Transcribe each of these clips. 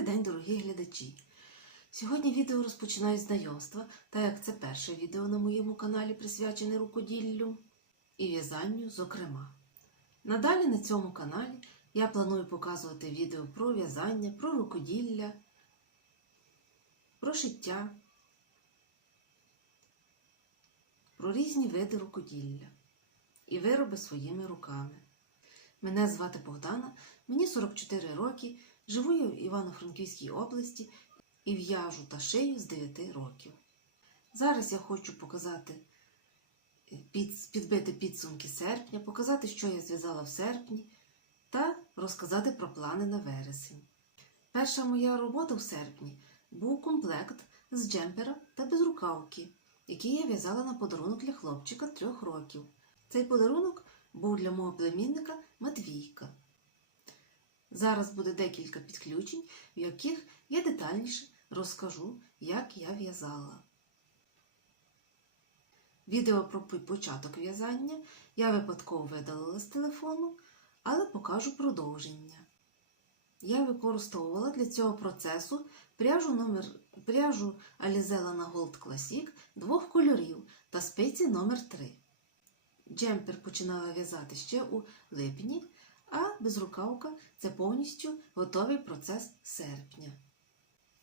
Добрий день, дорогі глядачі! Сьогодні відео розпочинаю з знайомства, так як це перше відео на моєму каналі присвячене рукоділлю і в'язанню, зокрема. Надалі на цьому каналі я планую показувати відео про в'язання, про рукоділля, про шиття, про різні види рукоділля і вироби своїми руками. Мене звати Богдана, мені 44 роки, живу я в Івано-Франківській області і в'яжу та шию з 9 років. Зараз я хочу показати, е, під- підбити підсумки серпня, показати, що я зв'язала в серпні, та розказати про плани на вересень. Перша моя робота в серпні був комплект з джемпера та безрукавки, який я в'язала на подарунок для хлопчика трьох років. Цей подарунок був для мого племінника Матвійка. Зараз буде декілька підключень, в яких я детальніше розкажу, як я в'язала. Відео про початок в'язання я випадково видалила з телефону, але покажу продовження. Я використовувала для цього процесу пряжу, номер, пряжу Alizella на Gold Classic двох кольорів та спиці номер 3 Джемпер починала в'язати ще у липні, а безрукавка це повністю готовий процес серпня.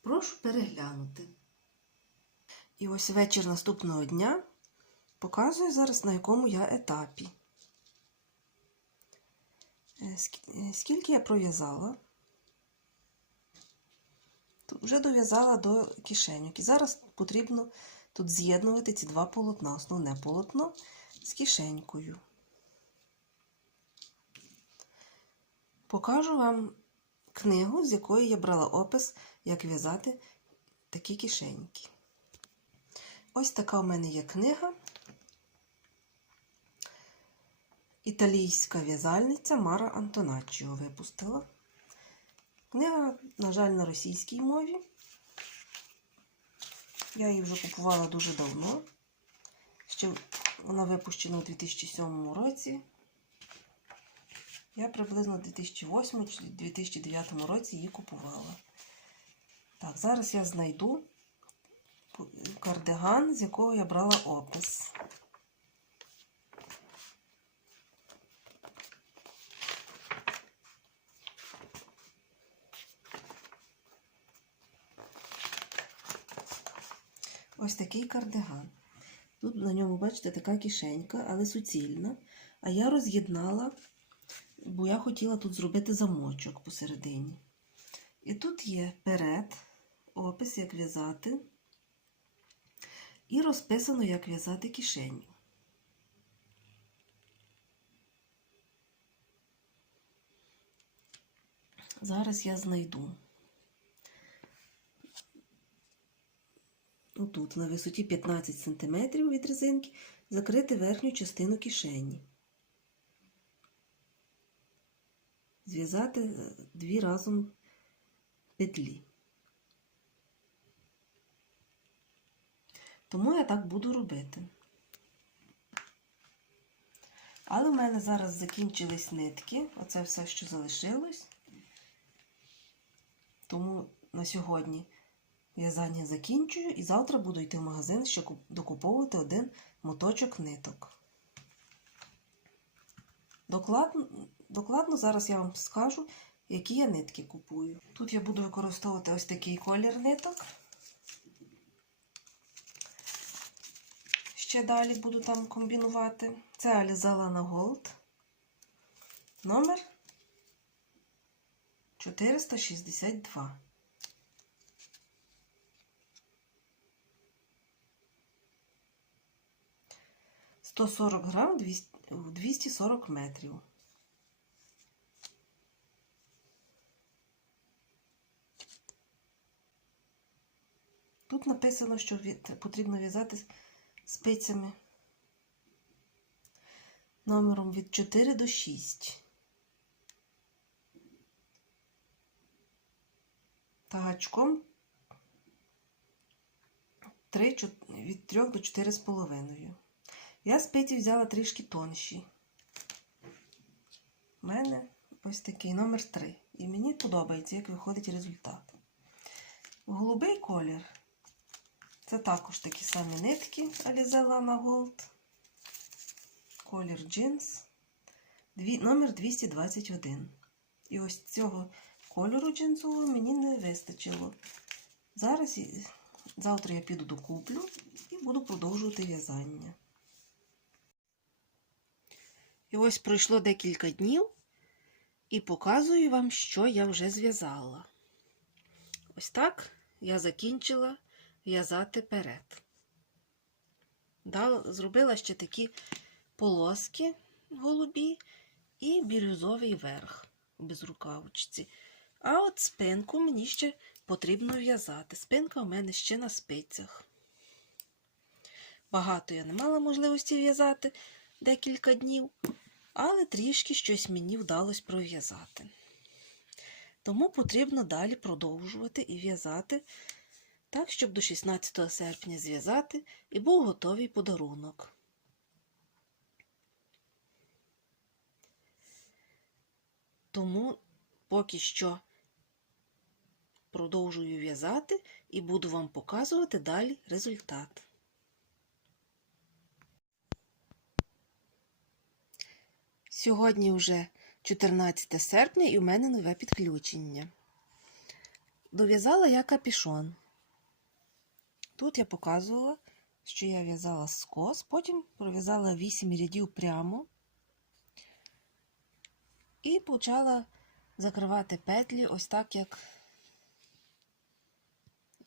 Прошу переглянути. І ось вечір наступного дня показую зараз, на якому я етапі. Е, е, Скільки я пров'язала? Вже дов'язала до кишеньок. І зараз потрібно тут з'єднувати ці два полотна. Основне полотно з кишенькою. Покажу вам книгу, з якої я брала опис, як в'язати такі кишеньки. Ось така у мене є книга. Італійська в'язальниця Мара Антоначчіо випустила. Книга, на жаль, на російській мові. Я її вже купувала дуже давно. Ще вона випущена у 2007 році. Я приблизно у 2008 чи 2009 році її купувала. Так, зараз я знайду кардиган, з якого я брала опис. Ось такий кардиган. Тут на ньому, бачите, така кишенька, але суцільна. А я роз'єднала, бо я хотіла тут зробити замочок посередині. І тут є перед, опис, як в'язати, і розписано, як в'язати кишеню. Зараз я знайду. Отут, на висоті 15 см від резинки, закрити верхню частину кишені. Зв'язати е, дві разом петлі. Тому я так буду робити. Але в мене зараз закінчились нитки, оце все, що залишилось. Тому на сьогодні В'язання закінчую і завтра буду йти в магазин, щоб докуповувати один моточок ниток. Докладно, докладно зараз я вам скажу, які я нитки купую. Тут я буду використовувати ось такий колір ниток. Ще далі буду там комбінувати. Це Alizella на Gold. Номер 462. 140 грам 240 метрів. Тут написано, що потрібно в'язати спицями номером від 4 до 6. Та гачком 3, від 3 до 4,5. Я спиці взяла трішки тонші. У мене ось такий номер 3. І мені подобається, як виходить результат. голубий колір. Це також такі самі нитки Alize Lana Gold. Колір джинс. Номер 221. І ось цього кольору джинсового мені не вистачило. Зараз завтра я піду докуплю і буду продовжувати в'язання. І ось пройшло декілька днів, і показую вам, що я вже зв'язала. Ось так я закінчила в'язати перед. Зробила ще такі полоски голубі і бірюзовий верх у безрукавочці. А от спинку мені ще потрібно в'язати. Спинка у мене ще на спицях. Багато я не мала можливості в'язати декілька днів, але трішки щось мені вдалося пров'язати. Тому потрібно далі продовжувати і в'язати так, щоб до 16 серпня зв'язати і був готовий подарунок. Тому поки що продовжую в'язати і буду вам показувати далі результат. Сьогодні вже 14 серпня і у мене нове підключення. Дов'язала я капішон. Тут я показувала, що я в'язала скос, потім пров'язала 8 рядів прямо і почала закривати петлі ось так, як,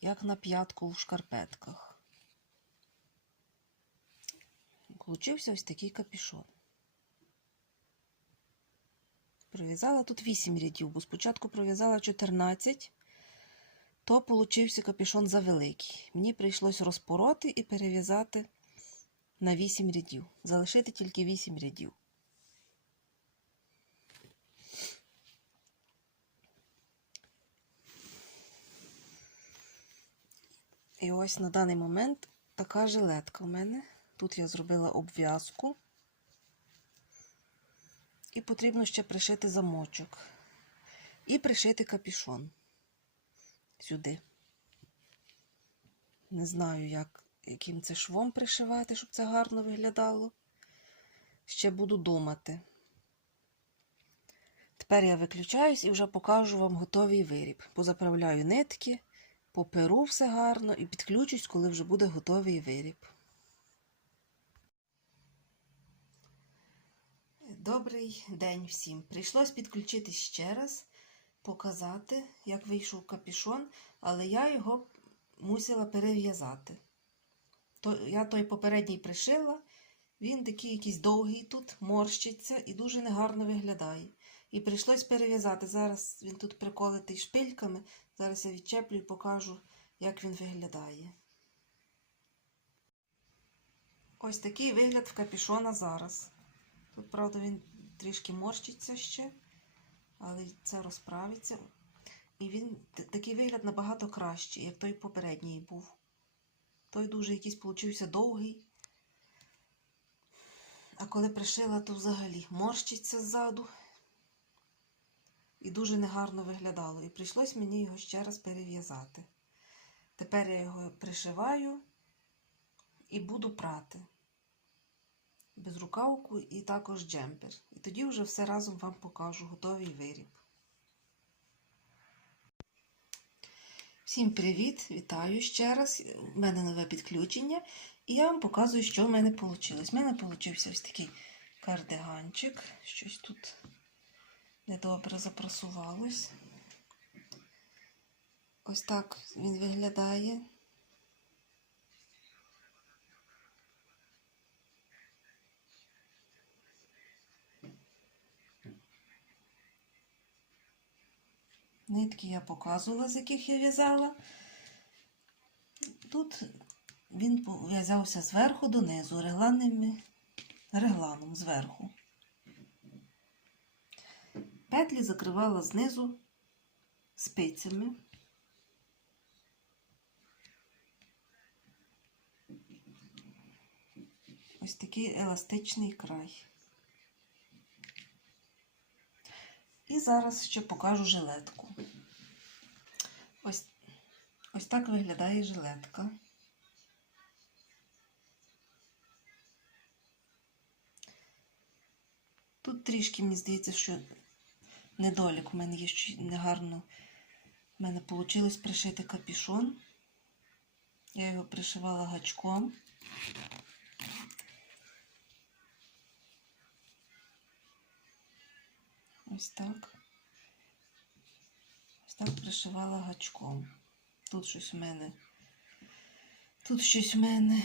як на п'ятку в шкарпетках. Получився ось такий капішон. Пров'язала тут 8 рядів, бо спочатку пров'язала 14, то получився капюшон завеликий. Мені прийшлось розпороти і перев'язати на 8 рядів. Залишити тільки 8 рядів. І ось на даний момент така жилетка у мене. Тут я зробила обв'язку. І потрібно ще пришити замочок. І пришити капішон сюди. Не знаю, як, яким це швом пришивати, щоб це гарно виглядало. Ще буду думати. Тепер я виключаюсь і вже покажу вам готовий виріб. Позаправляю нитки, поперу все гарно і підключусь, коли вже буде готовий виріб. Добрий день всім. Прийшлось підключитись ще раз, показати, як вийшов капішон, але я його мусила перев'язати. То, я той попередній пришила, він такий якийсь довгий тут, морщиться і дуже негарно виглядає. І прийшлось перев'язати. Зараз він тут приколитий шпильками. Зараз я відчеплю і покажу, як він виглядає. Ось такий вигляд в капішона зараз. Тут, правда, він трішки морщиться ще, але це розправиться. І він такий вигляд набагато кращий, як той попередній був. Той дуже якийсь получився довгий. А коли пришила, то взагалі морщиться ззаду. І дуже негарно виглядало. І прийшлось мені його ще раз перев'язати. Тепер я його пришиваю і буду прати безрукавку і також джемпер. І тоді вже все разом вам покажу готовий виріб. Всім привіт! Вітаю ще раз. У мене нове підключення. І я вам показую, що в мене вийшло. У мене вийшов ось такий кардиганчик. Щось тут недобре запрасувалось. Ось так він виглядає. Нитки я показувала, з яких я в'язала. Тут він в'язався зверху донизу, регланними, регланом зверху. Петлі закривала знизу спицями. Ось такий еластичний край. І зараз ще покажу жилетку. Ось Ось так виглядає жилетка. Тут трішки, мені здається, що недолік у мене є, що негарно в мене вийшло пришити капюшон. Я його пришивала гачком. Ось так. Ось так пришивала гачком. Тут щось у мене. Тут щось у мене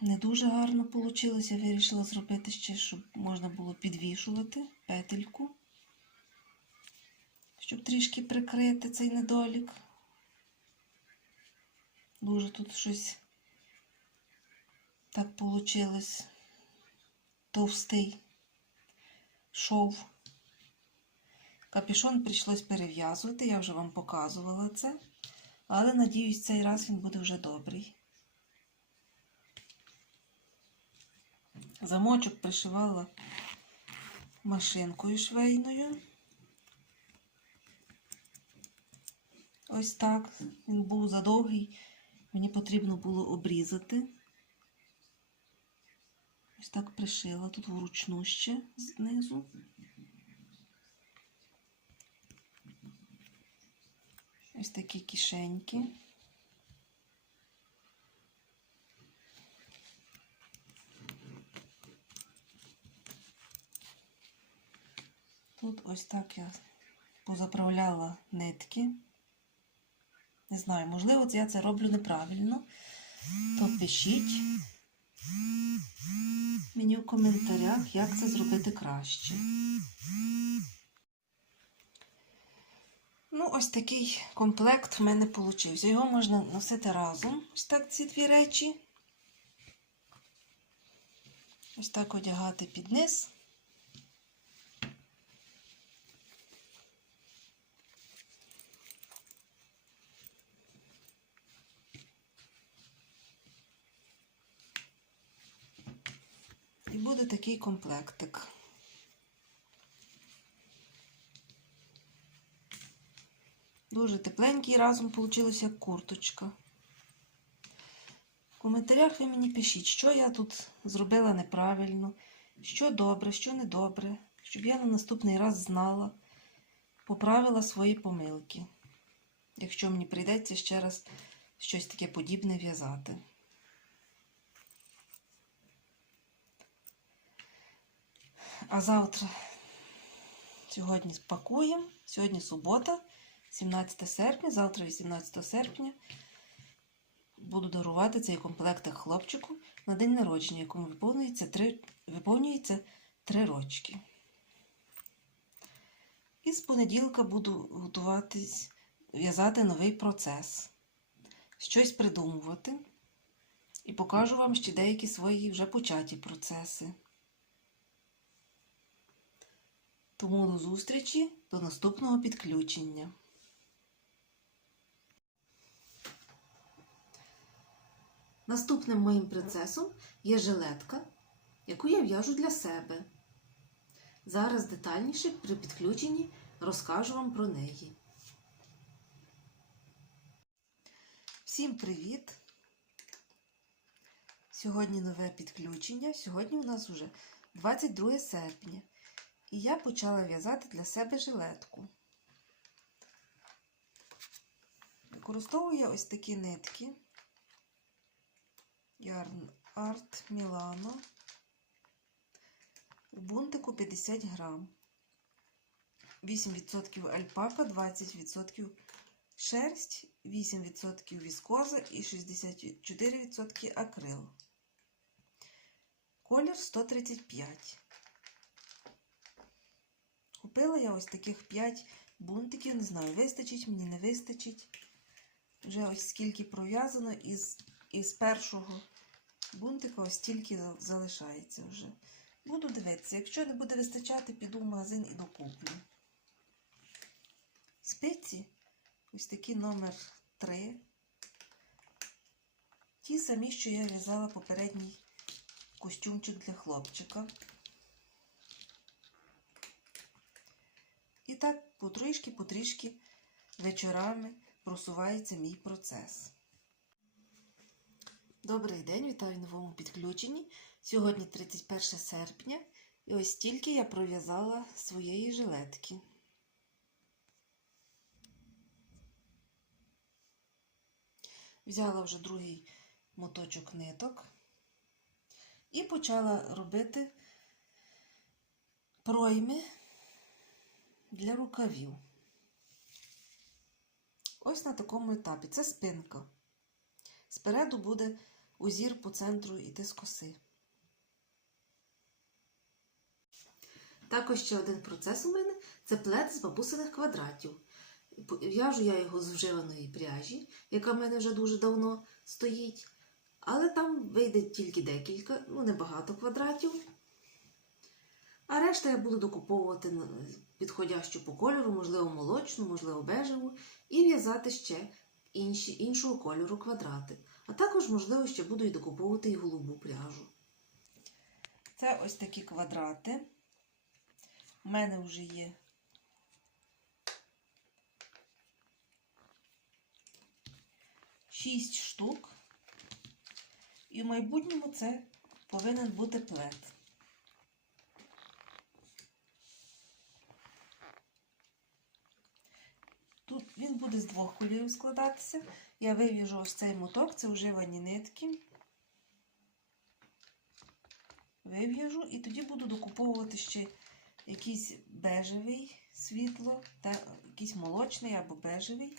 не дуже гарно вийшло. Я вирішила зробити ще, щоб можна було підвішувати петельку, щоб трішки прикрити цей недолік. Дуже тут щось так вийшло. Товстий шов. Капюшон прийшлось перев'язувати, я вже вам показувала це. Але, надіюсь, цей раз він буде вже добрий. Замочок пришивала машинкою швейною. Ось так. Він був задовгий. Мені потрібно було обрізати. Ось так пришила тут вручну ще знизу. Ось такі кишеньки. Тут ось так я позаправляла нитки. Не знаю, можливо, я це роблю неправильно. То пишіть мені в коментарях, як це зробити краще. Ось такий комплект в мене вийшов. Його можна носити разом. Ось так ці дві речі. Ось так одягати під низ. І буде такий комплектик. Дуже тепленький разом вийшло як курточка. В коментарях ви мені пишіть, що я тут зробила неправильно, що добре, що недобре, щоб я на наступний раз знала, поправила свої помилки. Якщо мені прийдеться ще раз щось таке подібне в'язати. А завтра, сьогодні спакуємо, сьогодні субота. 17 серпня, завтра 18 серпня, буду дарувати цей комплект хлопчику на день народження, якому виповнюється 3, виповнюється 3 рочки. І з понеділка буду готуватись в'язати новий процес, щось придумувати. І покажу вам ще деякі свої вже початі процеси. Тому до зустрічі, до наступного підключення. Наступним моїм процесом є жилетка, яку я в'яжу для себе. Зараз детальніше при підключенні розкажу вам про неї. Всім привіт! Сьогодні нове підключення. Сьогодні у нас вже 22 серпня. І я почала в'язати для себе жилетку. Використовую я ось такі нитки. Yarn Art Milano. В бунтику 50 грам. 8% альпака, 20% шерсть, 8% віскоза і 64% акрил. Колір 135. Купила я ось таких 5 бунтиків, не знаю, вистачить, мені не вистачить. Вже ось скільки пров'язано із із першого бунтика ось тільки залишається вже. Буду дивитися, якщо не буде вистачати, піду в магазин і докуплю. Спиці ось такі номер 3. Ті самі, що я в'язала попередній костюмчик для хлопчика. І так потрішки-потрішки вечорами просувається мій процес. Добрий день, вітаю в новому підключенні. Сьогодні 31 серпня, і ось тільки я пров'язала своєї жилетки. Взяла вже другий моточок ниток і почала робити пройми для рукавів. Ось на такому етапі. Це спинка. Спереду буде узір по центру іти з коси. Також ще один процес у мене це плед з бабусиних квадратів. В'яжу я його з вживаної пряжі, яка в мене вже дуже давно стоїть. Але там вийде тільки декілька, ну небагато квадратів. А решта я буду докуповувати підходящу по кольору, можливо, молочну, можливо, бежеву, і в'язати ще інші, іншого кольору квадрати. А також, можливо, ще буду і докуповувати і голубу пряжу. Це ось такі квадрати. У мене вже є шість штук. І в майбутньому це повинен бути плед. Тут він буде з двох кольорів складатися. Я вив'яжу ось цей моток, це вживані нитки. Вив'яжу і тоді буду докуповувати ще якийсь бежевий світло, та якийсь молочний або бежевий.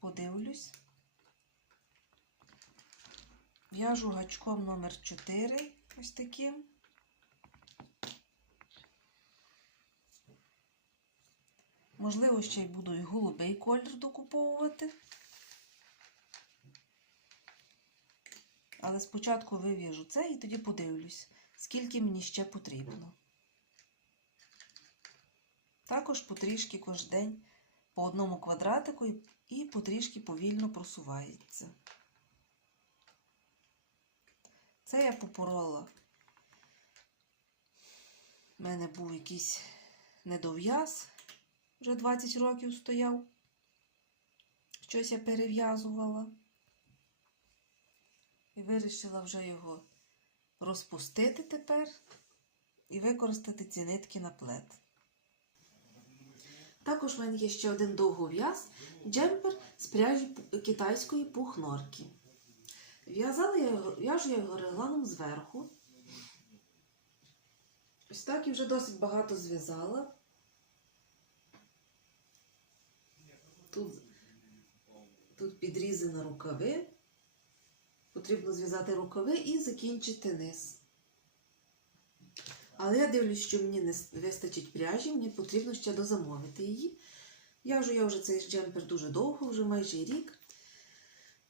Подивлюсь. В'яжу гачком номер 4 ось таким. Можливо, ще й буду і голубий колір докуповувати. Але спочатку вив'яжу це і тоді подивлюсь, скільки мені ще потрібно. Також потрішки кожен день по одному квадратику і- потрішки повільно просувається. Це я попорола. У мене був якийсь недов'яз, вже 20 років стояв. Щось я перев'язувала. І вирішила вже його розпустити тепер і використати ці нитки на плед. Також в мене є ще один довгов'яз джемпер з пряжі китайської пухнорки. В'язала я в'яжу я його регланом зверху. Ось так і вже досить багато зв'язала. Тут, тут підрізи рукави. Потрібно зв'язати рукави і закінчити низ. Але я дивлюсь, що мені не вистачить пряжі, мені потрібно ще дозамовити її. В'яжу я вже цей джемпер дуже довго, вже майже рік.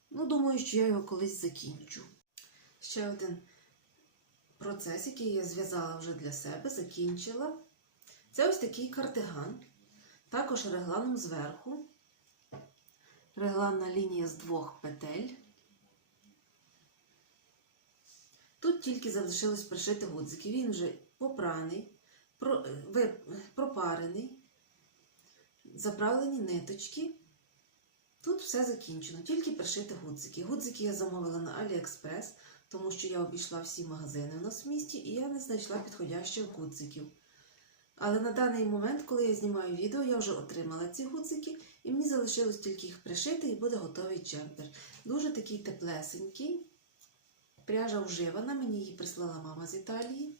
Ну, думаю, що я його колись закінчу. Ще один процес, який я зв'язала вже для себе, закінчила. Це ось такий кардиган. Також регланом зверху. Регланна лінія з двох петель. Тут тільки залишилось пришити гудзики. Він вже попраний, е, пропарений, заправлені ниточки. Тут все закінчено, тільки пришити гудзики. Гудзики я замовила на Аліекспрес, тому що я обійшла всі магазини у нас в місті і я не знайшла підходящих гудзиків. Але на даний момент, коли я знімаю відео, я вже отримала ці гудзики, і мені залишилось тільки їх пришити, і буде готовий джемпер. Дуже такий теплесенький. Пряжа вживана, мені її прислала мама з Італії.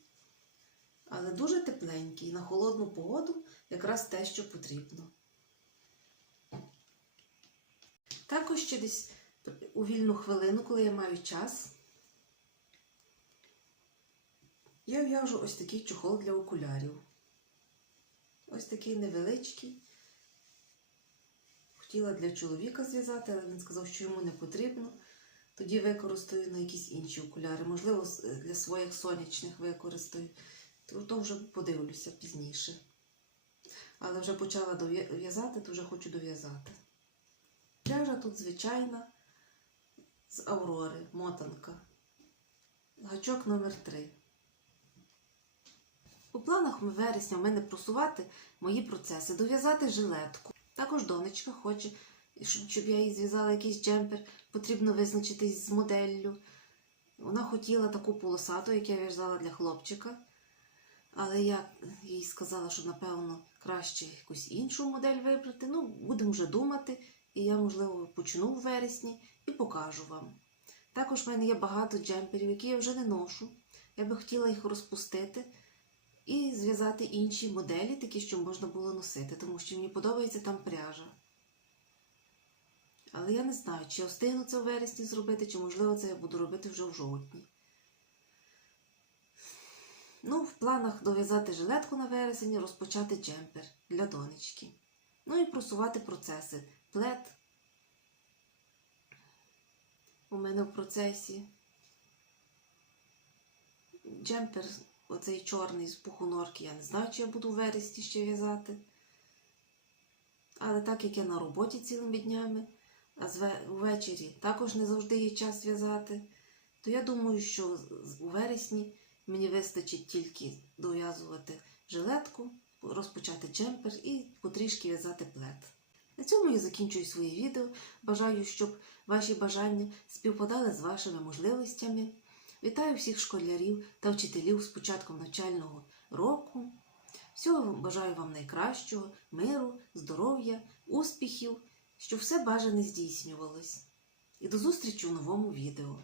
Але дуже тепленький. На холодну погоду якраз те, що потрібно. Також ще десь у вільну хвилину, коли я маю час, я в'яжу ось такий чохол для окулярів. Ось такий невеличкий. Хотіла для чоловіка зв'язати, але він сказав, що йому не потрібно. Тоді використаю на якісь інші окуляри. Можливо, для своїх сонячних використаю. То, вже подивлюся пізніше. Але вже почала в'язати, то вже хочу дов'язати. Пряжа тут звичайна з Аврори, мотанка. Гачок номер 3 У планах вересня в мене просувати мої процеси, дов'язати жилетку. Також донечка хоче щоб я їй зв'язала якийсь джемпер, потрібно визначитись з моделлю. Вона хотіла таку полосату, яку я в'язала для хлопчика. Але я їй сказала, що напевно краще якусь іншу модель вибрати. Ну, будемо вже думати, і я, можливо, почну в вересні і покажу вам. Також в мене є багато джемперів, які я вже не ношу. Я би хотіла їх розпустити і зв'язати інші моделі, такі, що можна було носити, тому що мені подобається там пряжа. Але я не знаю, чи встигну це в вересні зробити, чи можливо це я буду робити вже в жовтні. Ну, в планах дов'язати жилетку на вересень, розпочати джемпер для донечки. Ну і просувати процеси. Плет у мене в процесі. Джемпер, оцей чорний з пухонорки, я не знаю, чи я буду в вересні ще в'язати. Але так як я на роботі цілими днями, а ввечері також не завжди є час в'язати, то я думаю, що у вересні мені вистачить тільки дов'язувати жилетку, розпочати джемпер і потрішки в'язати плед. На цьому я закінчую своє відео. Бажаю, щоб ваші бажання співпадали з вашими можливостями. Вітаю всіх школярів та вчителів з початком навчального року. Всього бажаю вам найкращого, миру, здоров'я, успіхів, щоб все бажане здійснювалось. І до зустрічі у новому відео.